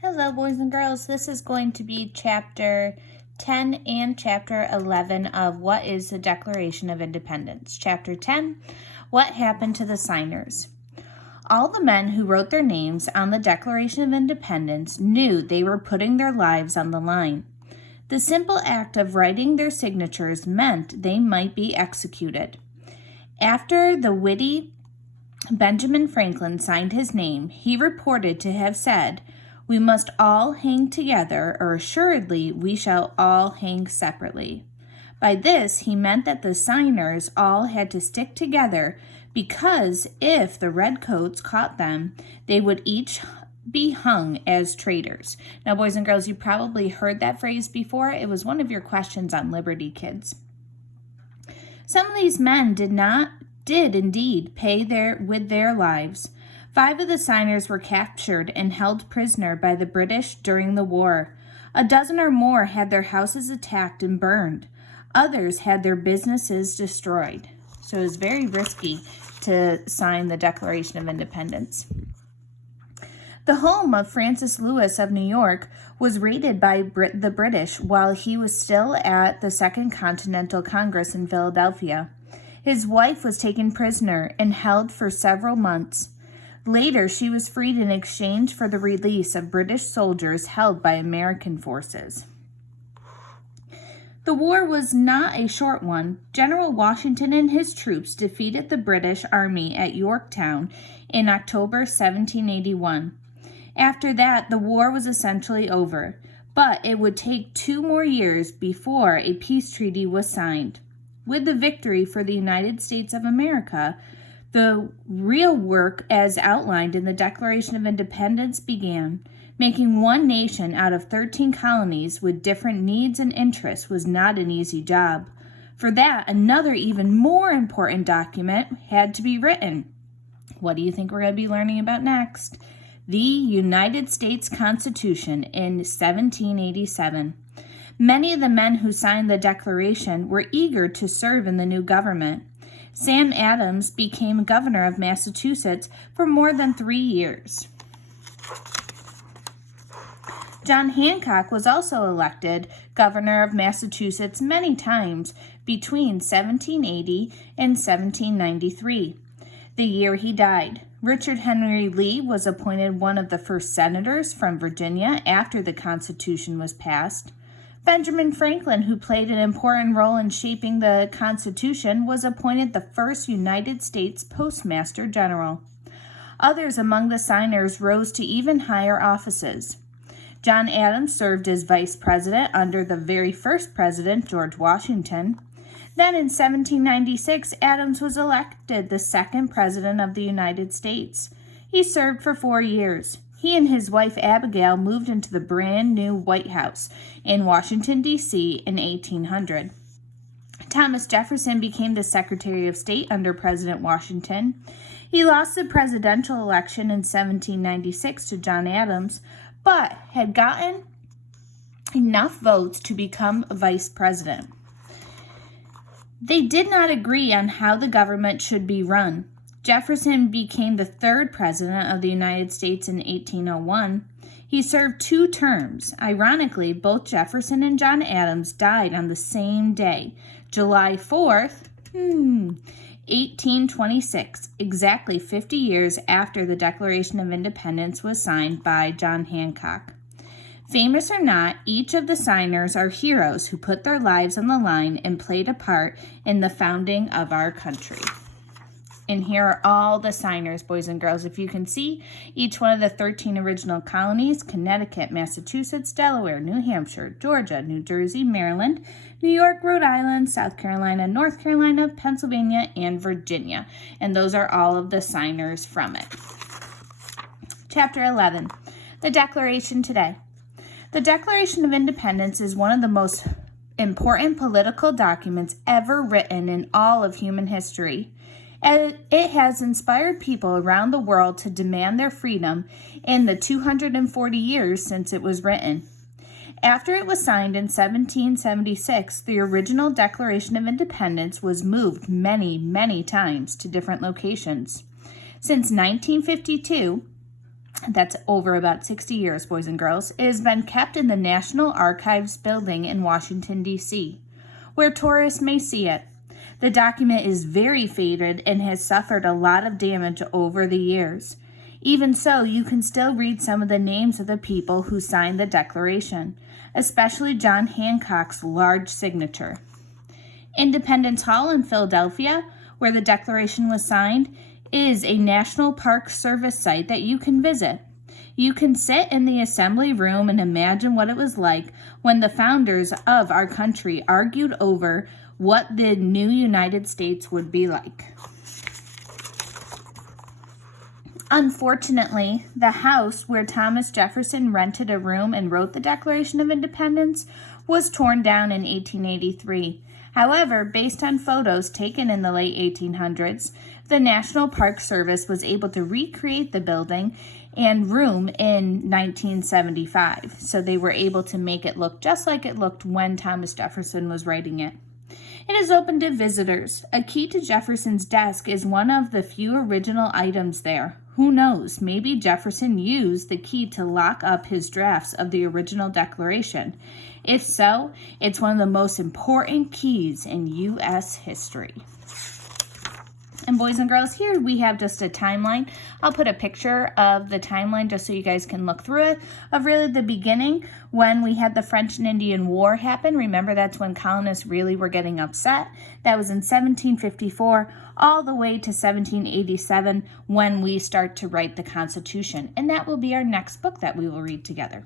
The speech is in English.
Hello, boys and girls. This is going to be Chapter 10 and Chapter 11 of What is the Declaration of Independence? Chapter 10, What Happened to the Signers? All the men who wrote their names on the Declaration of Independence knew they were putting their lives on the line. The simple act of writing their signatures meant they might be executed. After the witty Benjamin Franklin signed his name, he reported to have said, "We must all hang together, or assuredly we shall all hang separately." By this, he meant that the signers all had to stick together because if the redcoats caught them, they would each be hung as traitors. Now, boys and girls, you probably heard that phrase before. It was one of your questions on Liberty Kids. Some of these men did indeed pay with their lives. 5 of the signers were captured and held prisoner by the British during the war. A dozen or more had their houses attacked and burned. Others had their businesses destroyed. So it was very risky to sign the Declaration of Independence. The home of Francis Lewis of New York was raided by the British while he was still at the Second Continental Congress in Philadelphia. His wife was taken prisoner and held for several months. Later, she was freed in exchange for the release of British soldiers held by American forces. The war was not a short one. General Washington and his troops defeated the British Army at Yorktown in October 1781. After that, the war was essentially over, but it would take 2 more years before a peace treaty was signed. With the victory for the United States of America, the real work as outlined in the Declaration of Independence began. Making one nation out of 13 colonies with different needs and interests was not an easy job. For that, another even more important document had to be written. What do you think we're going to be learning about next? The United States Constitution in 1787. Many of the men who signed the Declaration were eager to serve in the new government. Sam Adams became governor of Massachusetts for more than 3 years. John Hancock was also elected governor of Massachusetts many times between 1780 and 1793, the year he died. Richard Henry Lee was appointed one of the first senators from Virginia after the Constitution was passed. Benjamin Franklin, who played an important role in shaping the Constitution, was appointed the first United States Postmaster General. Others among the signers rose to even higher offices. John Adams served as vice president under the very first president, George Washington. Then in 1796, Adams was elected the second president of the United States. He served for 4 years. He and his wife Abigail moved into the brand new White House in Washington, D.C. in 1800. Thomas Jefferson became the Secretary of State under President Washington. He lost the presidential election in 1796 to John Adams, but had gotten enough votes to become vice president. They did not agree on how the government should be run. Jefferson became the 3rd president of the United States in 1801. He served 2 terms. Ironically, both Jefferson and John Adams died on the same day, July 4th, 1826, exactly 50 years after the Declaration of Independence was signed by John Hancock. Famous or not, each of the signers are heroes who put their lives on the line and played a part in the founding of our country. And here are all the signers, boys and girls. If you can see, each one of the 13 original colonies: Connecticut, Massachusetts, Delaware, New Hampshire, Georgia, New Jersey, Maryland, New York, Rhode Island, South Carolina, North Carolina, Pennsylvania, and Virginia. And those are all of the signers from it. Chapter 11, the Declaration today. The Declaration of Independence is one of the most important political documents ever written in all of human history. It has inspired people around the world to demand their freedom in the 240 years since it was written. After it was signed in 1776, the original Declaration of Independence was moved many times to different locations. Since 1952, that's over about 60 years, boys and girls, it has been kept in the National Archives building in Washington, D.C., where tourists may see it. The document is very faded and has suffered a lot of damage over the years. Even so, you can still read some of the names of the people who signed the Declaration, especially John Hancock's large signature. Independence Hall in Philadelphia, where the Declaration was signed, is a National Park Service site that you can visit. You can sit in the assembly room and imagine what it was like when the founders of our country argued over what the new United States would be like. Unfortunately, the house where Thomas Jefferson rented a room and wrote the Declaration of Independence was torn down in 1883. However, based on photos taken in the late 1800s, the National Park Service was able to recreate the building and room in 1975. So they were able to make it look just like it looked when Thomas Jefferson was writing it. It is open to visitors. A key to Jefferson's desk is one of the few original items there. Who knows, maybe Jefferson used the key to lock up his drafts of the original Declaration. If so, it's one of the most important keys in U.S. history. And boys and girls, here we have just a timeline. I'll put a picture of the timeline just so you guys can look through it of really the beginning when we had the French and Indian War happen. Remember, that's when colonists really were getting upset. That was in 1754 all the way to 1787 when we start to write the Constitution. And that will be our next book that we will read together.